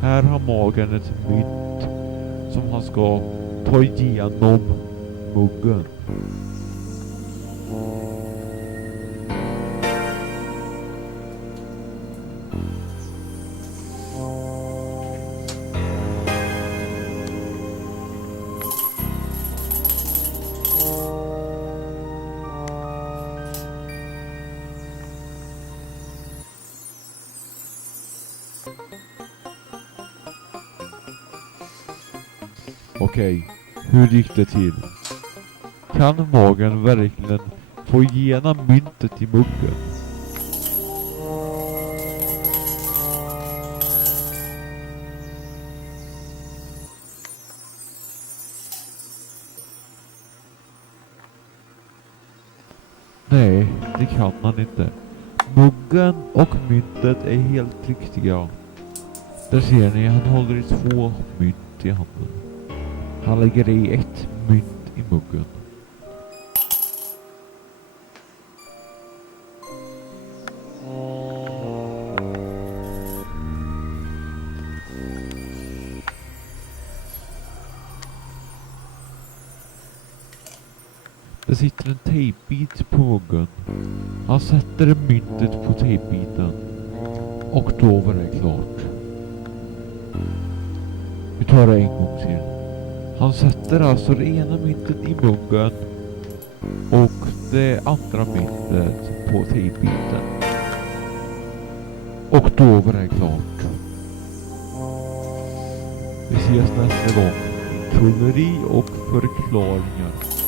Här har magen ett mynt som han ska ta igenom muggen. Okej, hur gick det till? Kan magen verkligen få igenom myntet i muggen? Nej, det kan han inte. Muggen och myntet är helt riktiga. Där ser ni, han håller i 2 mynt i handen. Han lägger i 1 mynt i muggen. Det sitter en tejpbit på muggen. Han sätter myntet på tejpbiten. Och då var det klart. Vi tar det en gång till. Han sätter alltså det ena myntet i muggen och det andra myntet på tejpbiten. Och då var det klart. Vi ses nästa gång i trolleri och förklaringar.